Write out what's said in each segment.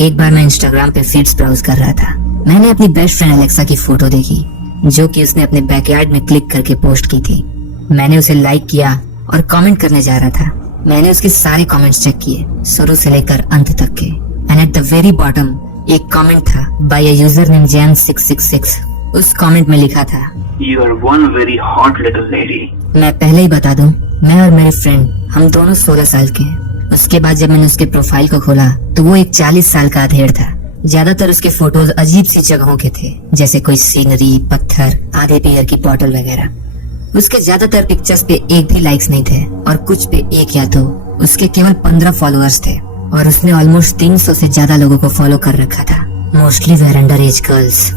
एक बार मैं इंस्टाग्राम पे फीड्स ब्राउज कर रहा था। मैंने अपनी बेस्ट फ्रेंड एलेक्सा की फोटो देखी जो कि उसने अपने बैकयार्ड में क्लिक करके पोस्ट की थी। मैंने उसे लाइक किया और कमेंट करने जा रहा था। मैंने उसके सारे कमेंट्स चेक किए, शुरू से लेकर अंत तक के। And at the very bottom एक कमेंट था by a user name Jan666। उस कमेंट में लिखा था, You are one very hot little lady. मैं पहले ही बता दूं, मैं और मेरी फ्रेंड हम दोनों 16 साल के हैं। उसके बाद जब मैंने उसके प्रोफाइल को खोला तो वो एक 40 साल का अधेड़ था। ज्यादातर उसके फोटोज अजीब सी जगहों के थे, जैसे कोई सीनरी, पत्थर, आधे बियर की बोतल वगैरह। उसके ज्यादातर पिक्चर्स पे एक भी लाइक्स नहीं थे और कुछ पे एक या दो। उसके केवल 15 फॉलोअर्स थे और उसने ऑलमोस्ट 300 से ज्यादा लोगों को फॉलो कर रखा था, mostly were under age girls.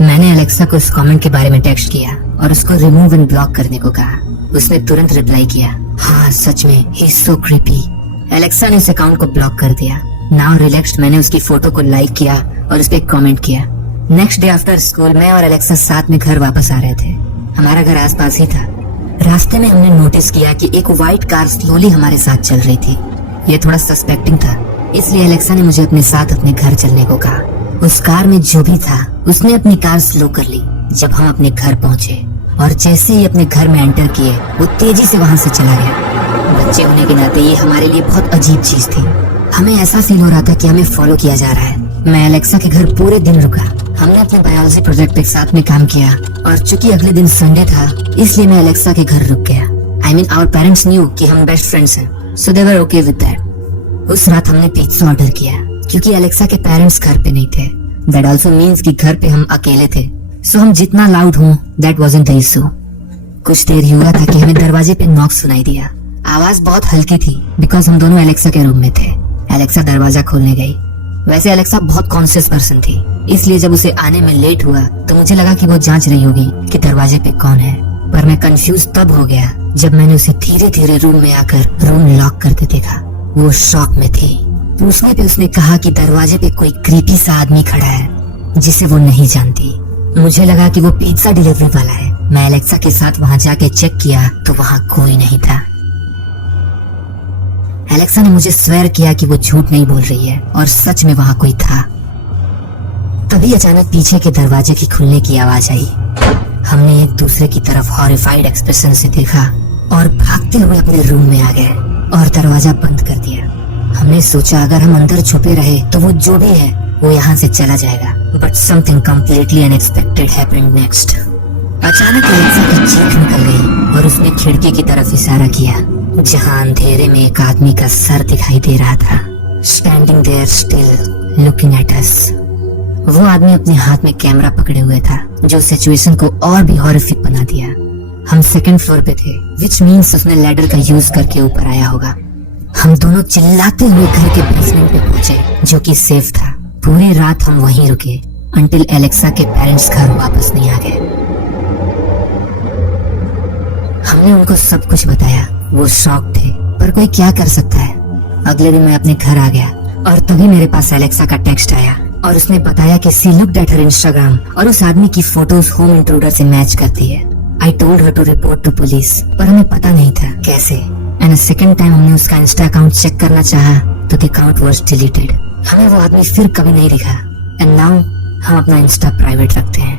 मैंने एलेक्सा को उस कमेंट के बारे में टेक्स्ट किया और उसको रिमूव एंड ब्लॉक करने को कहा। उसने तुरंत रिप्लाई किया, हाँ सच में, he is so creepy. Alexa ने उस अकाउंट को ब्लॉक कर दिया। नाउ रिलैक्स्ड मैंने उसकी फोटो को लाइक किया और उस पे कमेंट किया। नेक्स्ट डे आफ्टर स्कूल मैं और एलेक्सा साथ में घर वापस आ रहे थे। हमारा घर आसपास ही था। रास्ते में हमने नोटिस किया कि एक व्हाइट कार स्लोली हमारे साथ चल रही थी। ये थोड़ा सस्पेक्टिंग था, इसलिए एलेक्सा ने मुझे अपने साथ अपने घर चलने को कहा। उस कार में जो भी था उसने अपनी कार स्लो कर ली जब हम अपने घर पहुंचे, और जैसे ही अपने घर में एंटर किए वो तेजी से वहां से चला गया। बच्चे होने के नाते ये हमारे लिए बहुत अजीब चीज थी। हमें ऐसा फील हो रहा था कि हमें फॉलो किया जा रहा है। मैं एलेक्सा के घर पूरे दिन रुका। हमने अपने बायोलॉजी प्रोजेक्ट पे साथ में काम किया और चूंकि अगले दिन संडे था इसलिए मैं एलेक्सा के घर रुक गया। I mean our parents knew कि हम बेस्ट फ्रेंड्स हैं, so they were okay with that. उस रात हमने पिज्जा ऑर्डर किया क्योंकि एलेक्सा के पेरेंट्स घर पे नहीं थे। दैट आल्सो मीन्स कि घर पे हम अकेले थे, सो हम जितना लाउड हों दैट वाज़न्ट द इशू। कुछ देर हुआ था कि हमें दरवाजे पे नॉक सुनाई दिया। आवाज बहुत हल्की थी बिकॉज हम दोनों एलेक्सा के रूम में थे। एलेक्सा दरवाजा खोलने गई। वैसे एलेक्सा बहुत कॉन्शियस पर्सन थी, इसलिए जब उसे आने में लेट हुआ तो मुझे लगा कि वो जांच रही होगी कि दरवाजे पे कौन है। पर मैं कंफ्यूज तब हो गया जब मैंने उसे धीरे धीरे रूम में आकर रूम लॉक करके देखा। वो शॉक में थी। पूछने पे उसने कहा कि दरवाजे पे कोई क्रीपी सा आदमी खड़ा है जिसे वो नहीं जानती। मुझे लगा कि वो पिज्जा डिलीवरी वाला है। मैं एलेक्सा के साथ वहां जाके चेक किया तो वहां कोई नहीं था। एलेक्सा ने मुझे स्वेर किया कि वो झूठ नहीं बोल रही है और सच में वहां कोई था। तभी अचानक पीछे के दरवाजे की खुलने की आवाज आई। हमने एक दूसरे की तरफ हॉरिफाइड एक्सप्रेशन से देखा और भागते हुए अपने रूम में आ गए और दरवाजा बंद कर दिया। हमने सोचा अगर हम अंदर छुपे रहे तो वो जो भी है वो यहाँ से चला जाएगा, but something completely unexpected happened next. अचानक एलेक्सा की चीख निकल गई और उसने खिड़की की तरफ इशारा किया जहाँ अंधेरे में एक आदमी का सर दिखाई दे रहा था, standing there still looking at us. वो आदमी अपने हाथ में कैमरा पकड़े हुए था जो सिचुएशन को और भी हॉरिफिक बना दिया। हम सेकंड फ्लोर पे थे, विच मीन्स उसने लैडर का यूज करके ऊपर आया होगा। हम दोनों चिल्लाते हुए घर के बेसमेंट पे पहुंचे जो कि सेफ था। पूरी रात हम वहीं रुके अंटिल एलेक्सा के पेरेंट्स घर वापस नहीं आ गए। हमने उनको सब कुछ बताया। वो शॉक थे, पर कोई क्या कर सकता है। अगले दिन मैं अपने घर आ गया और तभी मेरे पास एलेक्सा का टेक्स्ट आया और उसने बताया कि she looked at her Instagram और उस आदमी की फोटोज होम इंट्रूडर से मैच करती है। I told her to report to police, पर हमें पता नहीं था कैसे। एंड सेकंड टाइम हमने उसका इंस्टा अकाउंट चेक करना चाहा तो द अकाउंट वाज डिलीटेड। हमें वो आदमी फिर कभी नहीं दिखा एंड नाउ हम अपना इंस्टा प्राइवेट रखते हैं।